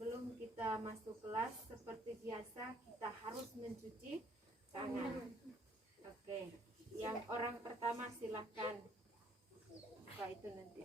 sebelum kita masuk kelas, seperti biasa kita harus mencuci tangan. Oke, yang orang pertama silahkan. Apa itu nanti?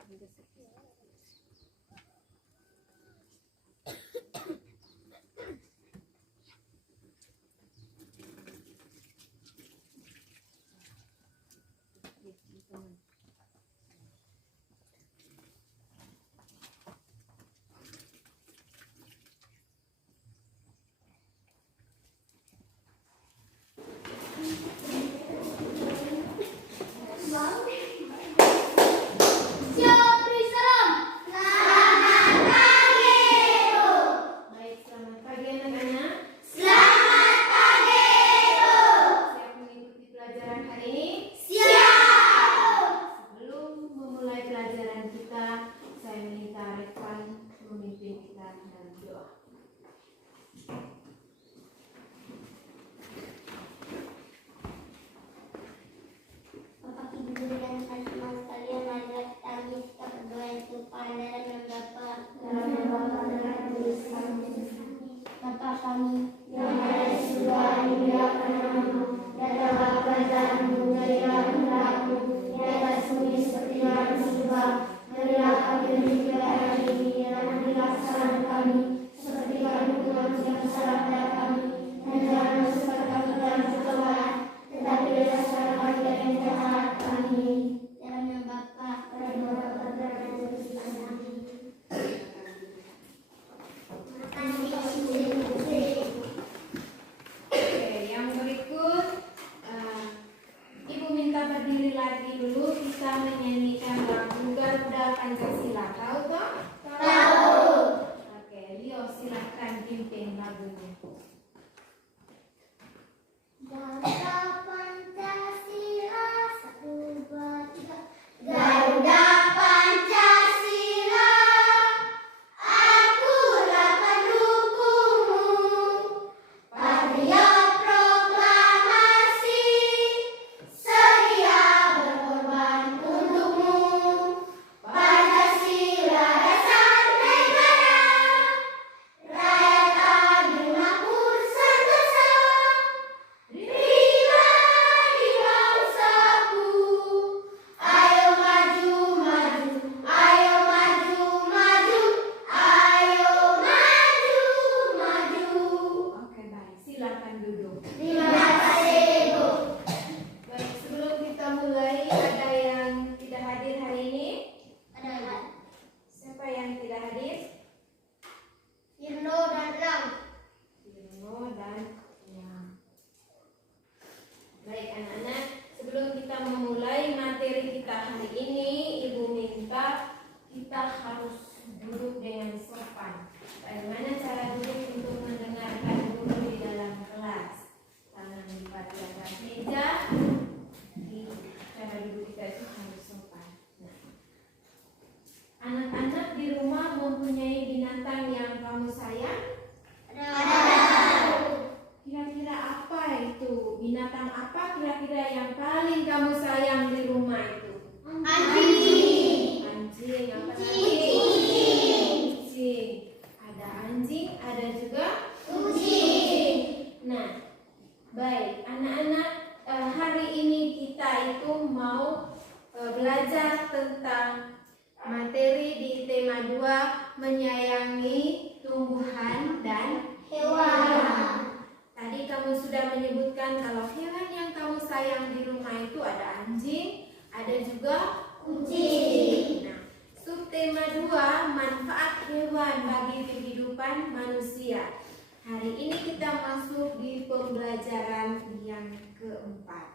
Belajar tentang materi di tema 2, menyayangi tumbuhan dan hewan. Tadi kamu sudah menyebutkan kalau hewan yang kamu sayang di rumah itu ada anjing, ada juga kucing. Nah, subtema 2, manfaat hewan bagi kehidupan manusia. Hari ini kita masuk di pembelajaran yang keempat.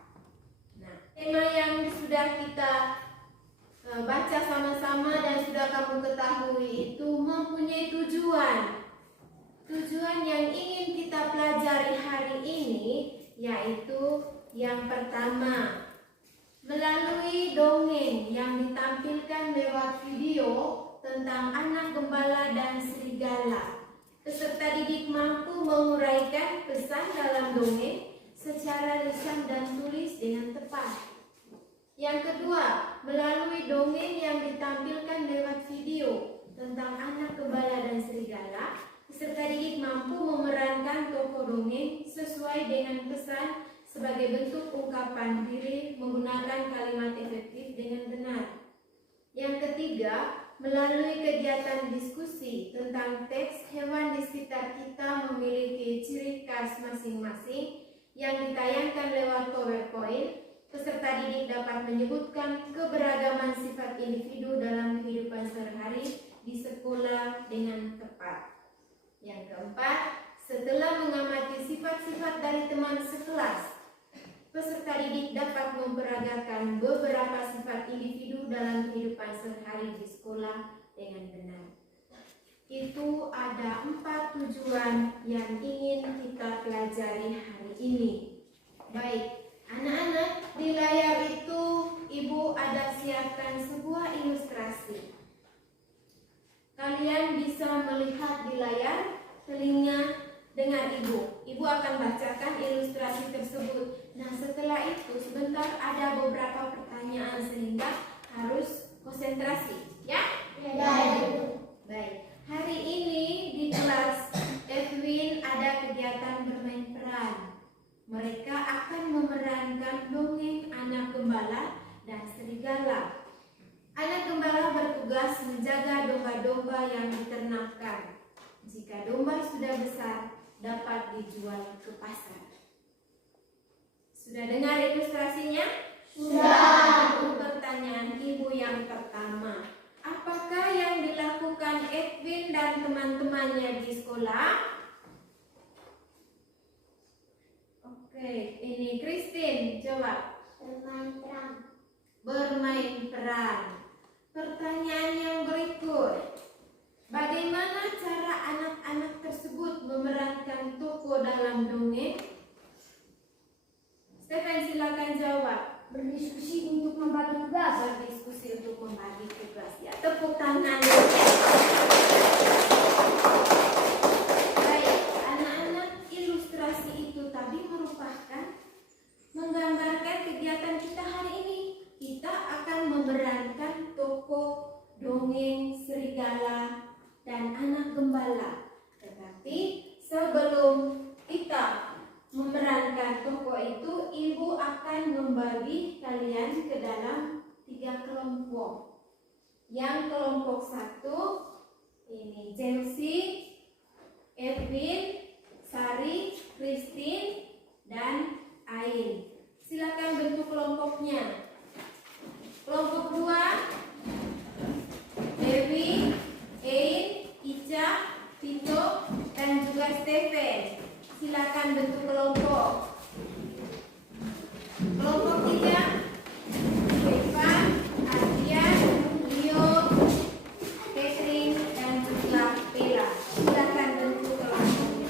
Nah, tema yang sudah kita baca sama-sama dan sudah kamu ketahui itu mempunyai tujuan. Tujuan yang ingin kita pelajari hari ini yaitu yang pertama, melalui dongeng yang ditampilkan lewat video tentang anak gembala dan serigala. Peserta didik mampu menguraikan pesan dalam dongeng secara lisan dan tulis dengan tepat. Yang kedua, melalui dongeng yang ditampilkan lewat video tentang anak gembala dan serigala, Peserta didik mampu memerankan tokoh dongeng sesuai dengan pesan sebagai bentuk ungkapan diri menggunakan kalimat efektif dengan benar. Yang ketiga, melalui kegiatan diskusi tentang teks, hewan di sekitar kita memiliki ciri khas masing-masing yang ditayangkan lewat PowerPoint. Peserta didik dapat menyebutkan keberagaman sifat individu dalam kehidupan sehari-hari di sekolah dengan tepat. Yang keempat, setelah mengamati sifat-sifat dari teman sekelas, peserta didik dapat memperagakan beberapa sifat individu dalam kehidupan sehari di sekolah dengan benar. Itu ada 4 tujuan yang ingin kita pelajari hari ini. Baik, anak-anak, di layar itu Ibu ada siapkan sebuah ilustrasi. Kalian bisa melihat di layar, telinga dengan Ibu. Ibu akan bacakan ilustrasi tersebut. Nah, setelah itu sebentar ada beberapa pertanyaan sehingga harus konsentrasi, ya? Ya, Ibu. Baik. Hari ini di kelas Edwin ada kegiatan bermain peran. Mereka akan memerankan dongeng Anak Gembala dan Serigala. Anak gembala bertugas menjaga domba-domba yang diternakkan. Jika domba sudah besar, dapat dijual ke pasar. Sudah dengar ilustrasinya? Sudah. Pertanyaan Ibu yang pertama. Apakah yang dilakukan Edwin dan teman-temannya di sekolah? Oke, ini Christine, jawab. Bermain peran. Bermain peran. Pertanyaan yang berikut. Bagaimana cara anak-anak tersebut memerankan tokoh dalam dongeng? Stefan, silakan jawab. Berdiskusi untuk membagi tugas. Berdiskusi untuk membagi tugas. Ya, tepuk tangan. Baik, anak-anak, ilustrasi itu tadi merupakan menggambarkan kegiatan kita hari ini. Kita akan memerankan tokoh dongeng Serigala dan Anak Gembala. Tetapi sebelum kita memerankan tokoh itu, Ibu akan membagi kalian ke dalam 3 kelompok. Yang kelompok 1 ini Chelsea, Edwin, Sari, Christine, dan Ain. Silakan bentuk kelompoknya. Kelompok 2 Dewi, Ain, Ica, Tito, dan juga Stephen. Silakan bentuk kelompok. Kelompok 3 Stefan, Adrian, Leo, Catherine, dan juga Bella. Silakan bentuk kelompoknya.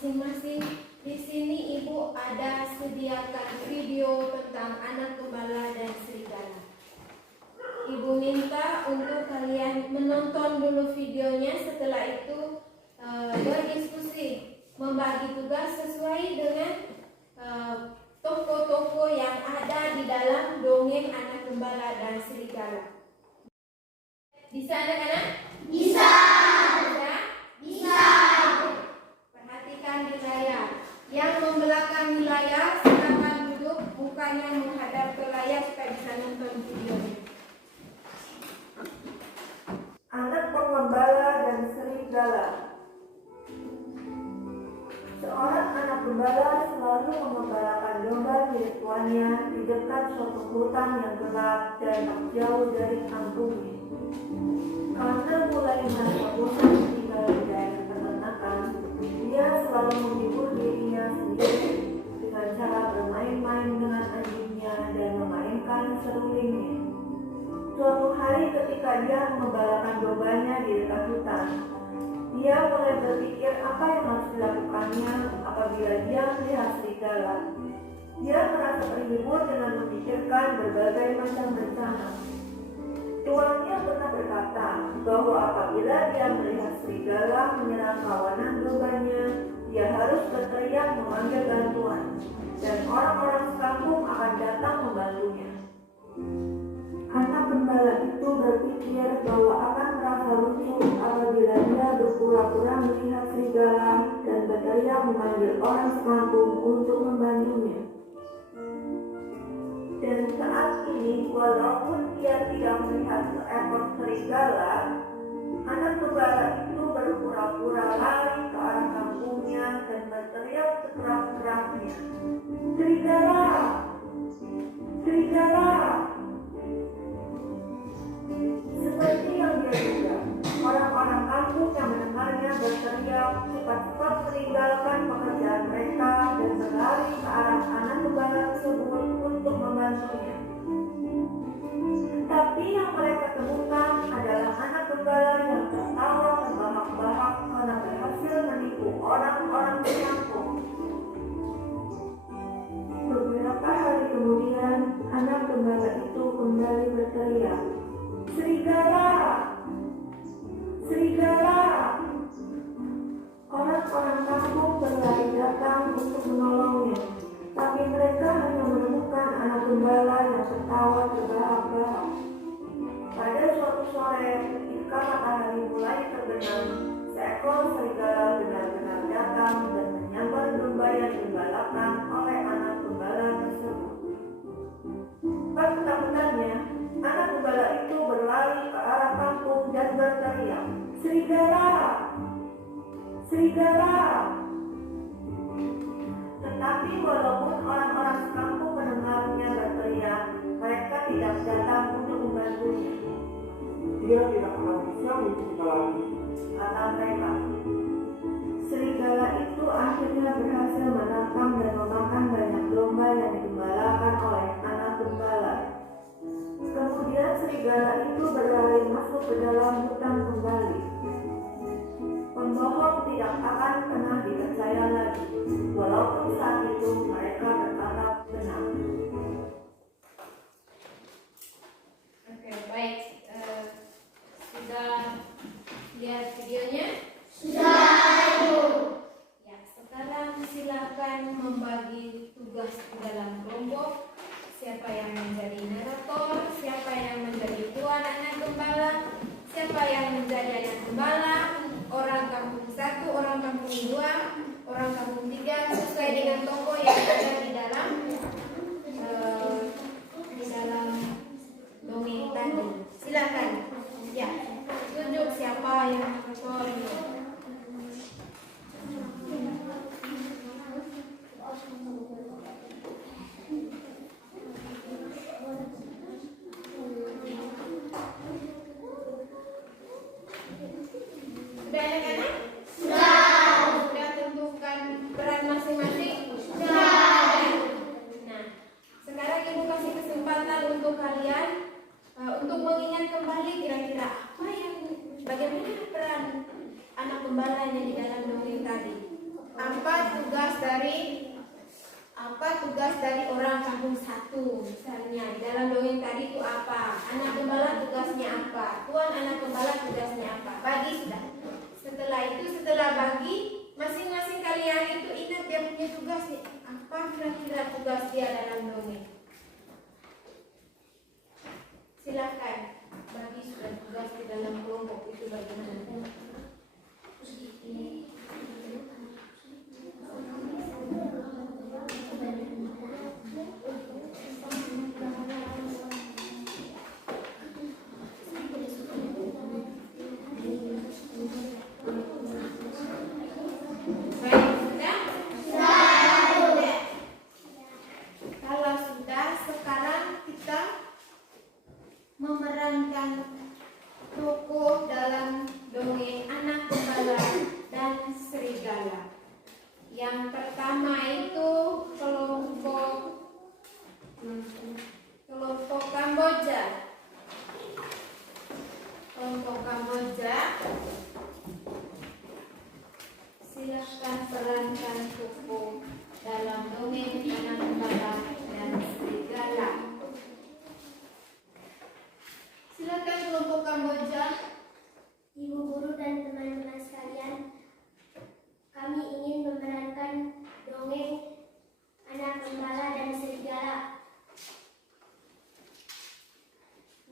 masing-masing. Di sini Ibu ada sediakan video tentang Anak Gembala dan Serigala. Ibu minta untuk kalian menonton dulu videonya, setelah itu berdiskusi, membagi tugas sesuai dengan tokoh-tokoh yang ada di dalam dongeng Anak Gembala dan Serigala. Bisa anak-anak? Bisa. Bisa? Bisa. Perhatikan di layar. kita nonton videonya. Anak pengembala dan serigala. Seorang anak gembala selalu mengembalakan domba milik tuannya di dekat suatu hutan yang gelap dan tak jauh dari kampungnya. Karena mulai merasa bosan tinggal di daerah peternakan, dia selalu menghibur dirinya sendiri dengan cara bermain-main dengan anjingnya dan memainkan serulingnya. Suatu hari ketika dia mengembalakan dombanya di dekat hutan, dia mulai berpikir apa yang harus dilakukannya apabila dia melihat serigala. Dia merasa terhibur dengan memikirkan berbagai macam rencana. Tuannya pernah berkata bahwa apabila dia melihat serigala menyerang kawanan dombanya, dia harus berteriak memanggil bantuan, dan orang-orang sekampung akan datang membantunya. Anak gembala itu berpikir bahwa akan merasa lucu apabila dia berpura-pura melihat serigala dan berteriak memanggil orang sekampung untuk membantunya. Dan saat ini, walaupun dia tidak melihat seekor serigala, anak gembala itu berpura-pura lari ke arah kampungnya dan berteriak sekeras-kerasnya, "Serigala! Serigala!" Seperti yang dia duga, orang-orang kampung yang mendengarnya berteriak cepat-cepat meninggalkan pekerjaan mereka dan berlari ke arah anak gembala tersebut untuk membantunya. Tapi yang mereka temukan adalah anak gembala yang tertawa terbahak-bahak karena berhasil menipu orang-orang di kampung. Beberapa hari kemudian, anak gembala itu kembali berteriak, "Serigala! Serigala!" Orang-orang kampung berlari datang untuk menolongnya, tapi mereka hanya menemukan anak gembala yang tertawa terbahak-bahak. Pada suatu sore, ketika matahari mulai terbenam, seekor serigala benar-benar datang dan menyambar domba yang digembalakan oleh anak gembala tersebut. Ketakutannya, anak gembala itu berlari ke arah kampung dan berteriak, "Serigala! Serigala!" Tetapi walaupun orang-orang sekampung mendengarnya berteriak, mereka tidak datang untuk membantunya. "Dia tidak akan bisa untuk kita lagi," kata mereka. Serigala itu akhirnya berhasil menangkap dan memakan banyak domba yang digembalakan oleh anak gembala. Kemudian serigala itu berlari masuk ke dalam hutan kembali. Pembohong tidak akan pernah dipercaya lagi, walaupun saat itu mereka berharap benar. Oke, baik. Sudah lihat videonya? Ya, sekarang silakan membagi tugas di dalam kelompok. Siapa yang menjadi narator, siapa yang menjadi tuan anak gembala, siapa yang menjadi anak gembala, orang kampung 1, orang kampung 2, orang kampung 3, sesuai dengan tokoh yang ada di dalam dongeng tadi. Silakan. Ya, tunjuk siapa yang narator. Sudah anak-anak? Sudah tentukan peran masing-masing? Nah, sekarang ibu kasih kesempatan untuk kalian untuk mengingat kembali kira-kira bagaimana peran anak gembalanya di dalam dongeng tadi. Apa tugas dari orang kampung 1 misalnya di dalam dongeng tadi itu apa? Anak gembala tugasnya apa? Tuan anak gembala tugasnya apa? Bagi sudah. Setelah bagi, masing-masing kalian itu ingat dia punya tugasnya. Apa kira-kira tugas dia dalam dongeng? Silakan bagi sudah tugas di dalam kelompok itu bagaimana? Kamboja. Silahkan perankan tokoh dalam dongeng Anak Gembala dan Serigala. Silakan kelompok Kamboja. Ibu guru dan teman-teman sekalian, kami ingin memerankan dongeng Anak Gembala dan Serigala.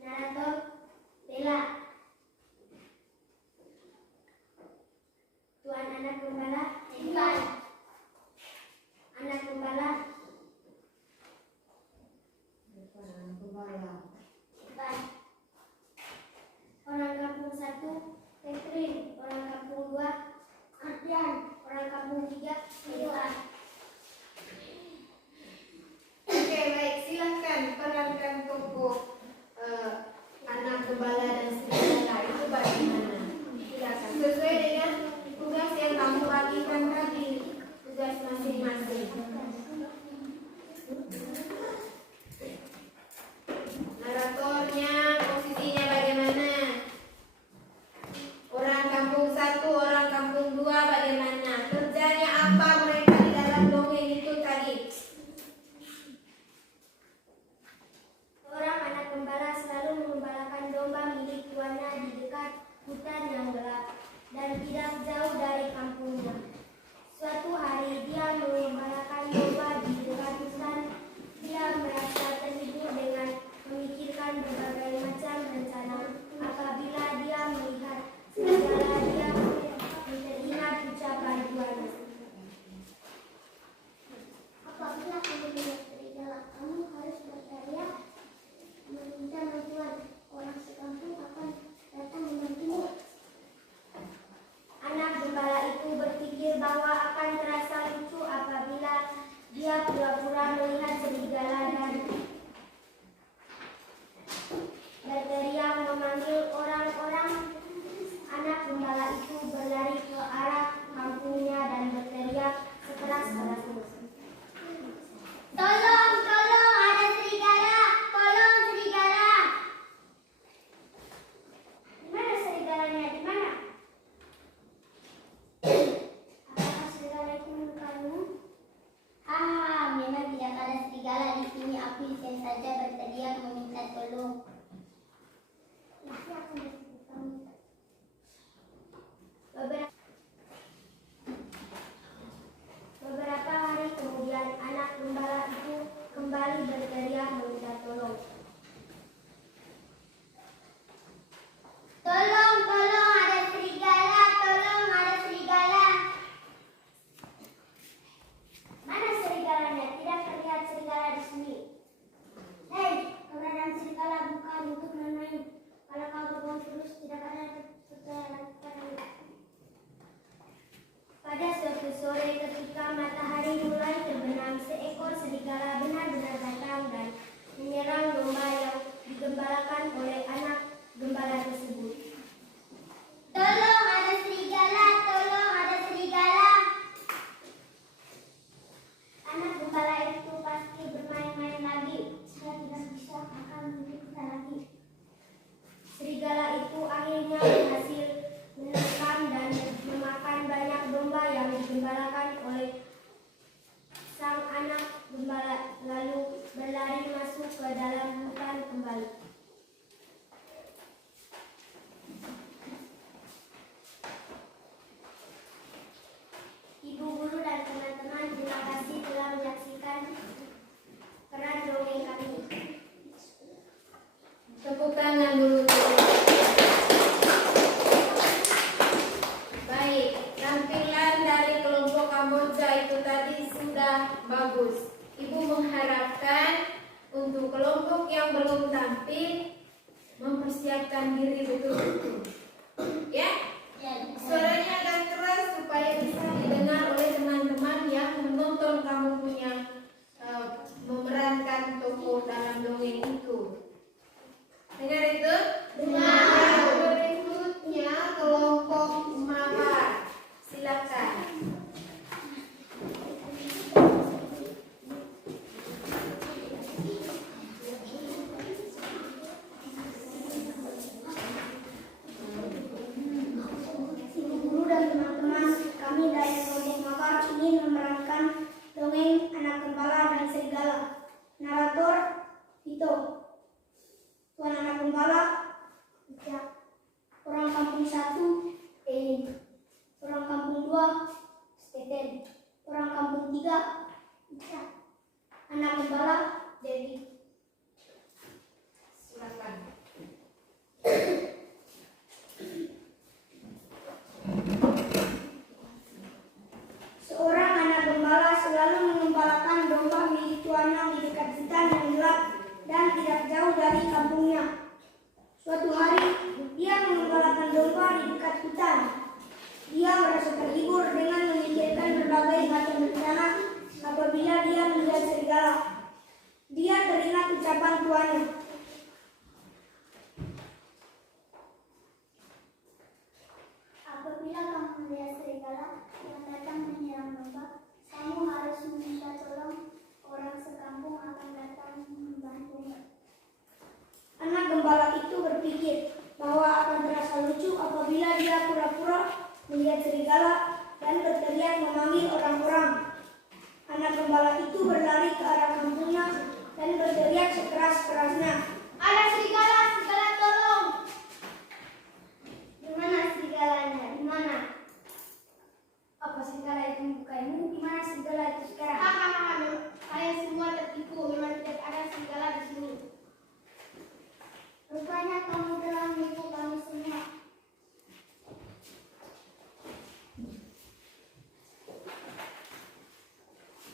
Narator Bella. Tuan Anak Gembala Ivan. Anak Gembala Ivan. Orang kampung 1 Catherine. Orang kampung 2 Ardian. Orang kampung 3 Mila. Oke, baik, silahkan perankan tokoh Anak Gembala dan Serigala itu bagaimana? Silakan sesuai dengan tugas yang kamu bagikan tadi, tugas masing-masing. Naratornya posisinya bagaimana? Orang kampung 1, orang kampung 2 bagaimana? Kerjanya apa mereka di dalam dongeng itu tadi? Orang anak gembala selalu mengembalakan domba milik tuannya di dekat hutan yang gelap dan tidak jauh dari kampungnya. Suatu hari dia mengembalakan domba di dekat hutan. Dia merasa terhibur dengan memikirkan berbagai macam rencana. Apabila dia melihat serigala, dia teringat ucapan tuannya. Apabila kamu melihat serigala, kamu harus berkarya meminta bantuan. Orang sekampung akan datang membantumu. Anak gembala itu berpikir bahwa akan terasa lucu apabila dia pura-pura melihat serigala dan berteriak memanggil orang-orang. Anak gembala itu berlari ke arah kampungnya dan berteriak sekeras-kerasnya. Tolong, tolong, ada serigala! Tolong, serigala! Di mana serigalanya? Di mana? Apakah serigala itu menemukanmu? Haha, memang tidak ada serigala di sini. Aku iseng saja berteriak meminta tolong. Nanti akan beritahu. Beberapa hari kemudian anak gembala itu kembali berteriak meminta tolong. Tolong, tolong, ada serigala! Tolong, ada serigala! Mana serigalanya? Tidak terlihat serigala di sini. Hei, keberadaan serigala bukan untuk main-main. Kalau kau berbohong terus, tidak ada percaya padamu. Pada suatu sore ketika matahari mulai terbenam, seekor serigala benar-benar datang dan menyerang domba yang digembalakan oleh anak gembala tersebut. Tolong, ada serigala! Tolong, ada serigala! Anak gembala itu pasti bermain-main lagi. Saya tidak bisa akan kita lagi. Serigala itu akhirnya berhasil menerkam dan memakan banyak domba yang digembalakan oleh sang anak gembala, lalu berlari masuk ke dalam hutan kembali. Ibu guru dan teman-teman, terima kasih telah menyaksikan peran dongeng kami. Tepuk tangan dulu. Baik, tampilan dari kelompok Kamboja itu tadi sudah bagus. Ibu mengharapkan untuk kelompok yang belum tampil mempersiapkan diri betul-betul. Ya? Suaranya agak keras supaya bisa didengar oleh teman-teman yang menonton kamu punya memerankan tokoh dalam dongeng itu. Dengar itu? Dengar. Berikutnya kelompok Mawar. Silakan. kampung 1, Elin. Orang kampung 2, Stephen. Orang kampung 3, Ica. Anak gembala, Devi. Silakan. Seorang anak gembala selalu mengembalakan domba milik tuannya di dekat hutan yang gelap dan tidak jauh dari kampungnya. Suatu hari, dia mengembalakan domba di dekat hutan. Dia merasa terhibur dengan memikirkan berbagai macam rencana apabila dia melihat serigala. Dia teringat ucapan tuannya. Apabila kamu melihat serigala yang datang menyerang domba, kamu harus meminta tolong. Orang sekampung akan datang membantumu. Anak gembala itu berpikir bahwa akan terasa lucu apabila dia pura-pura melihat serigala dan berteriak memanggil orang-orang. Anak gembala itu berlari ke arah kampungnya dan berteriak sekeras-kerasnya. Ada serigala, serigala tolong! Di mana serigalanya? Di mana? Apa serigala itu membukaimu? Di mana serigala itu sekarang? Hahaha, kalian semua tertipu. Memang tidak ada serigala di sini. Rupanya kamu telah menipu kami semua.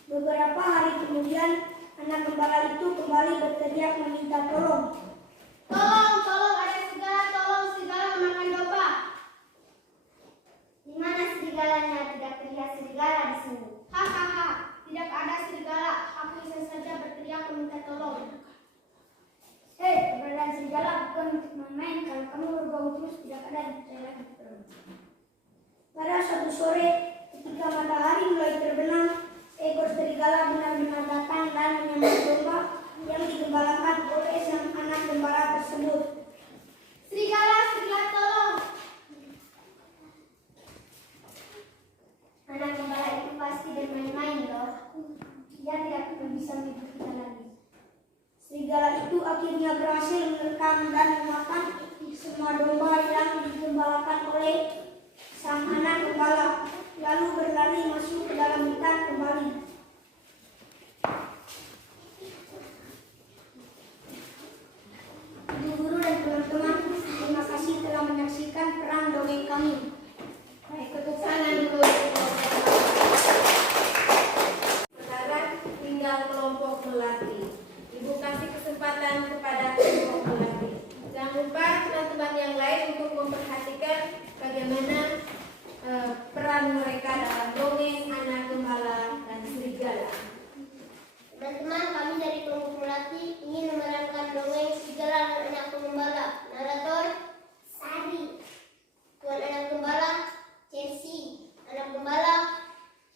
Beberapa hari kemudian, anak gembala itu kembali berteriak meminta tolong. Tolong, tolong, ada serigala, tolong, serigala memakan domba. Di mana serigalanya? Tidak terlihat serigala di sini. Hahaha, tidak ada serigala. Aku bisa saja berteriak meminta tolong. Hei, keberadaan serigala bukan untuk main-main. Kalau kamu berbau terus, tidak ada yang percaya lagi. Pada suatu sore, ketika matahari mulai terbenam, seekor serigala benar-benar datang dan menyambar domba yang digembalakan oleh sang anak gembala tersebut. Serigala, serigala tolong! Anak gembala itu pasti bermain-main loh. Dia tidak akan bisa menipu kita lagi. Serigala itu akhirnya berhasil menerkam dan memakan semua domba yang digembalakan oleh sang anak gembala, lalu berlari masuk ke dalam hutan kembali. Ibu guru dan teman-teman, terima kasih telah menyaksikan perang dongeng kami. Baik, tepuk tangan dulu. Sekarang tinggal kelompok melati. Ibu kasih kesempatan kepada kelompok melati. Jangan lupa teman-teman yang lain untuk memperhatikan bagaimana peran mereka dalam dongeng anak gembala dan serigala. Teman-teman, kami dari kelompok melati ingin memerankan dongeng serigala dan anak gembala. Narator Sari. Tuan anak gembala Chelsea. Anak gembala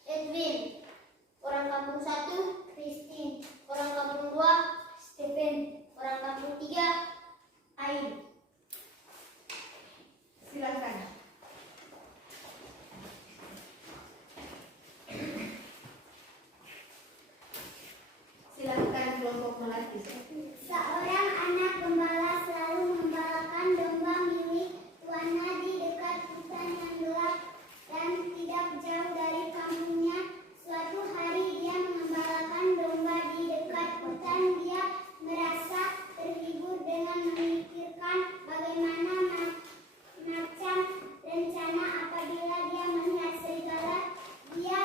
Edwin. Orang kampung 1 Christine. Orang kampung 2 Stephen. Orang kampung 3 Ain. Silakan. Silakan kelompok melati. Seorang anak gembala selalu menggembalakan domba milik tuannya di dekat hutan yang gelap dan tidak jauh dari kampungnya. Suatu hari dia mengembalakan domba di dekat hutan. Dia merasa terhibur dengan memikirkan bagaimana macam rencana apabila dia melihat serigala. Dia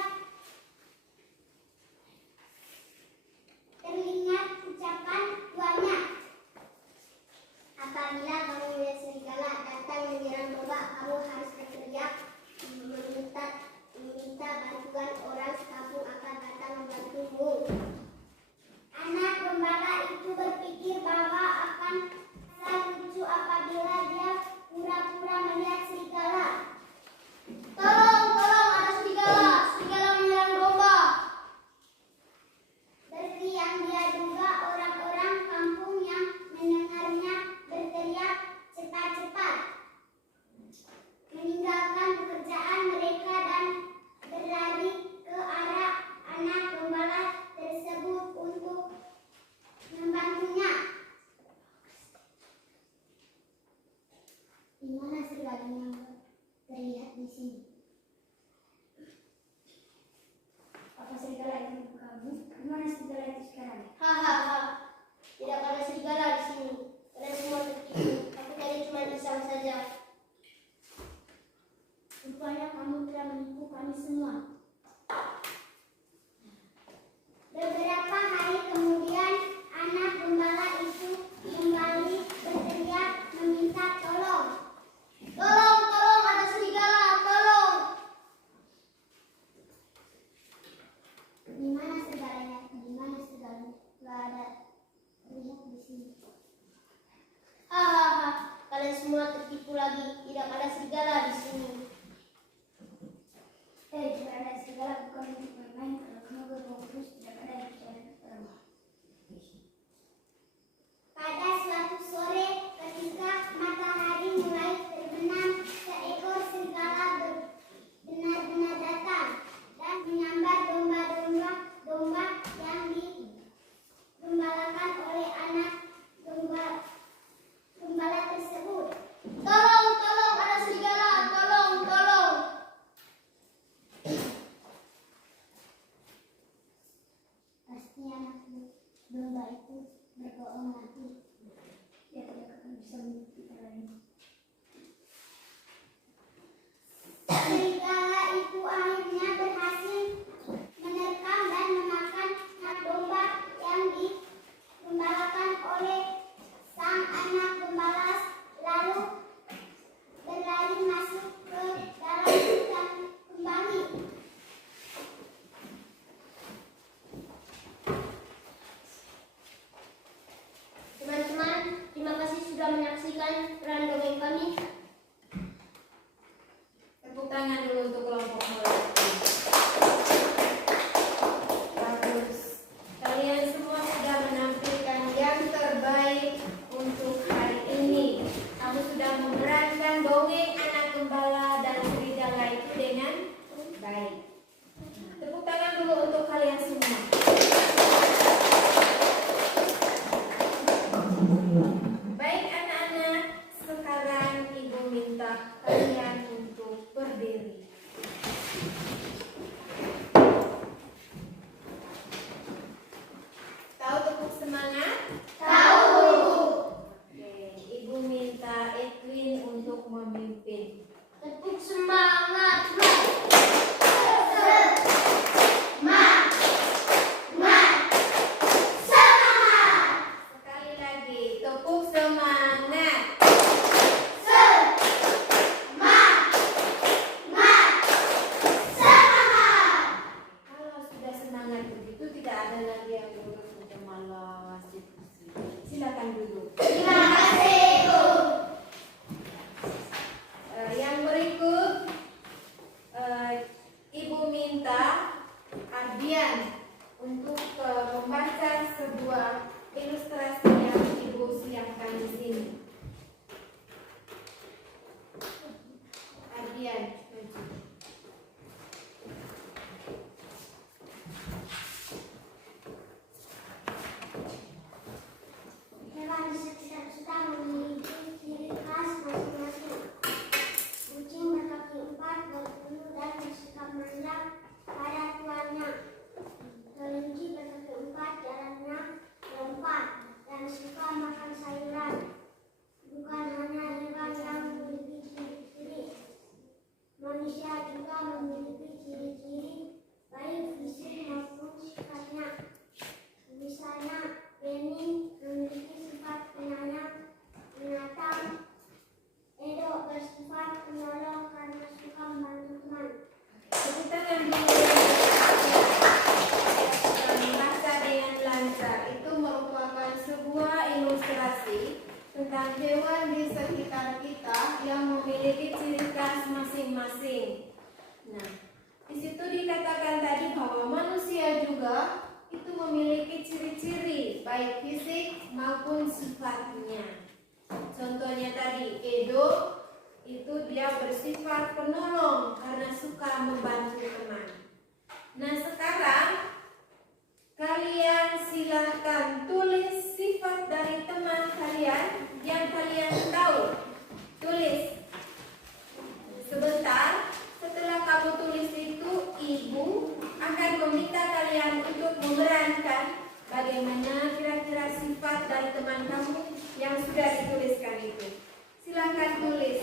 teringat ucapan serigala yang terlihat di sini. Apa serigala itu kabur? Mana serigala itu sekarang? Hahaha, tidak ada serigala di sini. Kalian semua tertipu. Aku tadi cuma iseng saja. Rupanya kamu telah menipu kami semua. Beberapa hari kemudian, anak gembala itu kembali berteriak meminta tolong. Tolong, tolong, ada serigala, tolong. Di mana segalanya? Di mana segalanya? Gak ada terlihat di sini. Hahaha, kalian semua tertipu lagi. Tidak ada serigala di sini. Tidak ada serigala bukan untuk bermain. Kalau kamu berbohong terus, tidak ada yang percaya. Pada suatu sore, ketika matahari mulai terbenam, seekor serigala benar-benar datang dan menyambar domba yang digembalakan oleh anak gembala tersebut. Tolong, tolong, ada serigala, tolong, tolong. Pasti anak domba itu berbohong lagi. Dia tidak akan bisa membuktikan lagi. Serigala itu akhirnya berhasil menerkam dan memakan anak domba yang digembalakan oleh sang anak gembala, lalu berlari masuk ke dalam hutan kembali. Teman-teman, terima kasih sudah menyaksikan peran dongeng kami. Tepuk tangan dulu untuk kelompok melati. Bagus. Kalian semua sudah menampilkan yang terbaik untuk hari ini. Kamu sudah memerankan dongeng anak gembala dan serigala itu dengan baik. Tepuk tangan dulu untuk kalian semua. Baik anak-anak, sekarang Ibu minta kalian untuk berdiri. Tahu tepuk semangat? Tahu. Oke, Ibu minta Edwin untuk memimpin. Tepuk semangat. Sekali lagi, tepuk semangat. Kalau sudah semangat begitu, tidak ada lagi yang lurus untuk malas diskusi. Silakan duduk. Terima kasih, Ibu. Yang berikut, Ibu minta Ardian untuk membaca sebuah ilustrasi yang Ibu siapkan di sini. Ardian, maju. Hewan di sekitar kita memiliki ciri khas masing-masing. Kucing berkaki 4, berbulu dan bersikap manja pada tuannya. Kelinci berkaki 4, jalannya lompat dan suka makan sayuran. Bukan hanya hewan yang memiliki ciri-ciri, manusia juga memiliki ciri-ciri baik fisik maupun sifatnya. Misalnya, Penny memiliki sifat penyayang, penatang. Edo bersifat penolong karena suka membantu teman. Tepuk tangan dulu. Membaca dengan lancar itu merupakan sebuah ilustrasi tentang hewan di sekitar kita yang memiliki ciri khas masing-masing. Nah, di situ dikatakan tadi bahwa manusia juga itu memiliki ciri-ciri baik fisik maupun sifatnya. Contohnya tadi Edo itu dia bersifat penolong karena suka membantu teman. Nah sekarang kalian silahkan tulis sifat dari teman kalian yang kalian tahu. Tulis meminta kalian untuk memerankan bagaimana kira-kira sifat dari teman kamu yang sudah dituliskan itu. Silakan tulis.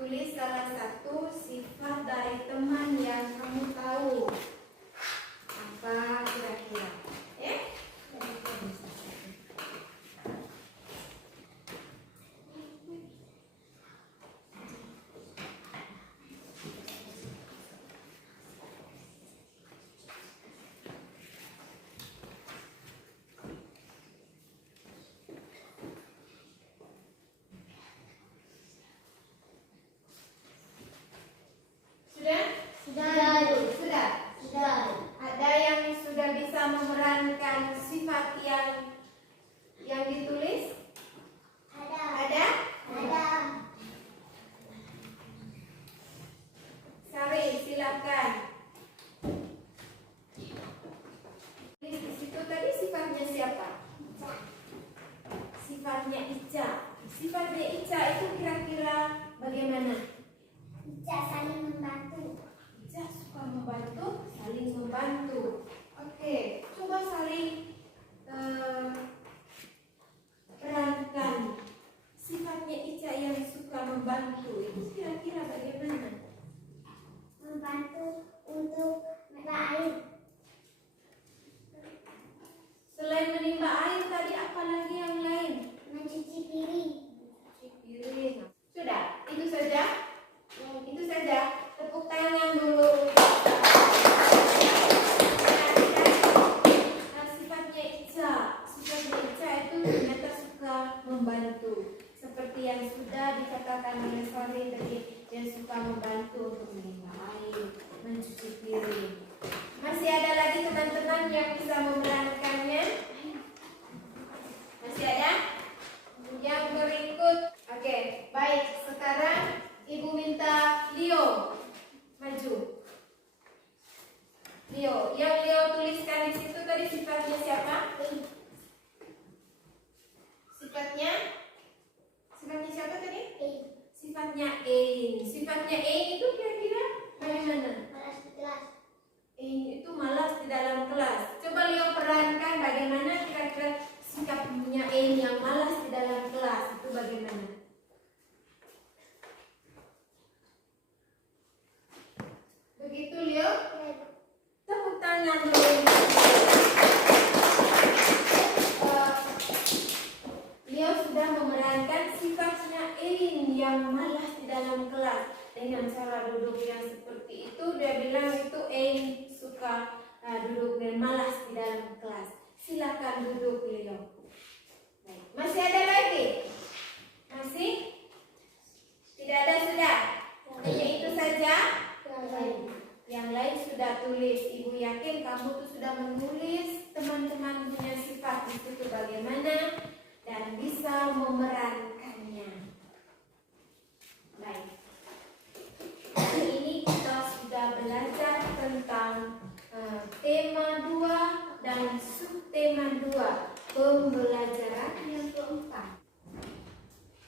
Tulis salah satu sifat dari teman yang kamu tahu. Apa kira-kira? Ya? Sudah? Sudah. Ada yang sudah bisa memerankan sifat yang ditulis? Ada? Sari, silakan. Tulis di situ tadi sifatnya siapa? Sifatnya Ica. Sifatnya Ica itu kira-kira bagaimana? Saling membantu. Ica suka membantu, saling membantu. Oke, coba saling perankan sifatnya Ica yang suka membantu itu kira-kira bagaimana? Membantu untuk menimba air. Selain menimba air tadi apa lagi yang lain? Mencuci piring. Cuci piring. Sudah, itu saja. Itu saja. Tepuk tangan dulu. Sifatnya Ica itu ternyata suka membantu. Seperti yang sudah dikatakan oleh Sari tadi, yang suka membantu untuk menimba air, mencuci piring. Masih ada lagi teman-teman yang bisa memerankannya? Masih ada? Yang berikut. Oke, baik. Sekarang Ibu minta Leo maju. Leo, yang Leo tuliskan di situ tadi sifatnya siapa? Sifatnya siapa tadi? Sifatnya Ein. Sifatnya Ein itu kira-kira bagaimana? Malas di kelas. Ein itu malas di dalam kelas. Coba Leo perankan bagaimana kira-kira sikapnya Ein yang malas di dalam kelas itu bagaimana? Begitu Leo? Tepuk tangan dulu. Leo sudah memerankan sifatnya Ein yang malas di dalam kelas. Dengan cara duduk yang seperti itu, dia bilang itu Ein suka duduk dan malas di dalam kelas. Silakan duduk Leo. Baik. Masih ada lagi? Masih? Tidak ada sudah? Hanya itu saja? Yang lain sudah tulis. Ibu yakin kamu tuh sudah menulis teman-teman punya sifat di situ bagaimana dan bisa memerankannya. Baik. Hari ini kita sudah belajar tentang tema 2 dan subtema 2, pembelajaran yang keempat.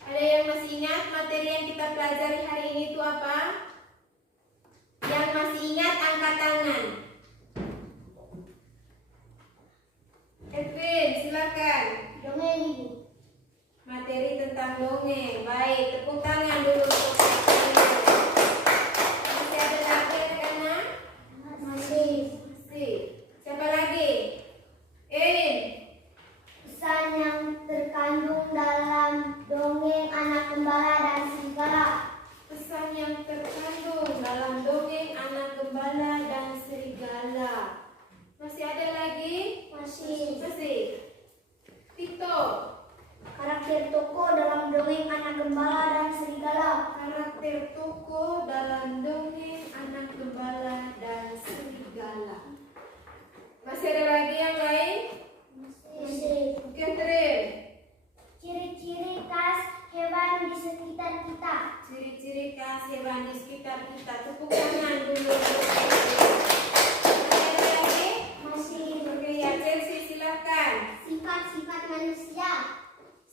Ada yang masih ingat materi yang kita pelajari hari ini itu apa? Yang masih ingat angkat tangan. Edwin, silakan. Dongeng Ibu. Materi tentang dongeng. Baik, tepuk tangan dulu. Masih ada lagi anak-anak? Masih. Siapa lagi? Erin. Pesan yang terkandung dalam dongeng Anak Gembala dan Serigala. Pesan yang terkandung dalam dongeng Anak Gembala dan Serigala. Masih ada lagi? Masih. Tito. Karakter tokoh dalam dongeng Anak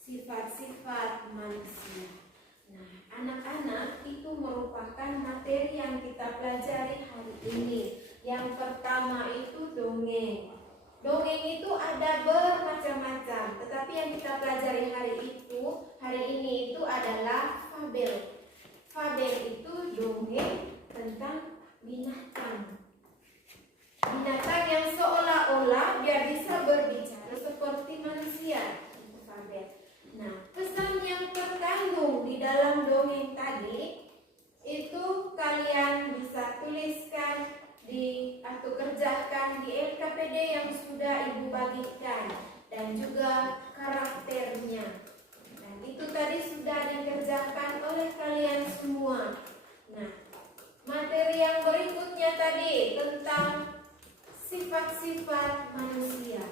sifat-sifat manusia. Nah, anak-anak, itu merupakan materi yang kita pelajari hari ini. Yang pertama itu dongeng. Dongeng itu ada bermacam-macam, tetapi yang kita pelajari hari ini itu adalah fabel. Fabel itu dongeng tentang binatang. Binatang yang seolah-olah dia bisa berbicara seperti manusia. Itu fabel. Nah, pesan yang terkandung di dalam dongeng tadi itu kalian bisa tuliskan atau kerjakan di LKPD yang sudah Ibu bagikan, dan juga karakternya. Dan itu tadi sudah dikerjakan oleh kalian semua. Nah, materi yang berikutnya tadi tentang sifat-sifat manusia.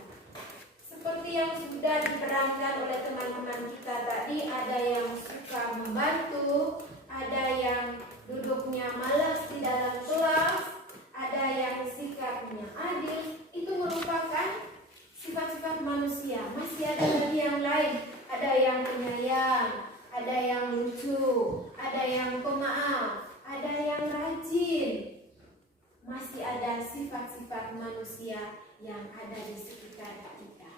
Seperti yang sudah diterangkan oleh teman-teman kita tadi, ada yang suka membantu, ada yang duduknya malas di dalam kelas, ada yang sikapnya adil. Itu merupakan sifat-sifat manusia. Masih ada lagi yang lain, ada yang penyayang, ada yang lucu, ada yang pemaaf, ada yang rajin. Masih ada sifat-sifat manusia yang ada di sekitar kita.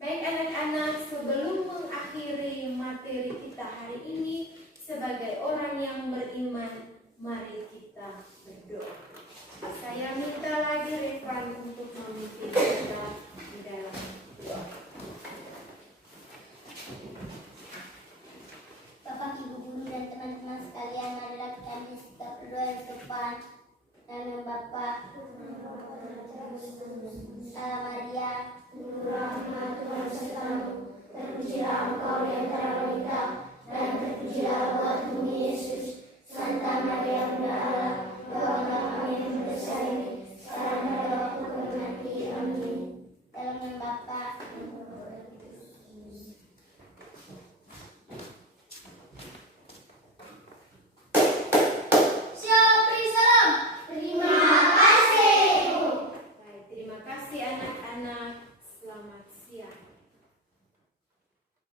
Baik anak-anak, sebelum mengakhiri materi kita hari ini sebagai orang yang beriman, mari kita berdoa. Saya minta lagi Revan untuk memimpin kita di dalam doa. Bapak, Ibu guru dan teman-teman sekalian, marilah kita berdoa di depan. Nama Bapa, Salam Maria, Rahmat Tuhan sertamu, terpujilah Engkau di antara wanita, dan terpujilah buah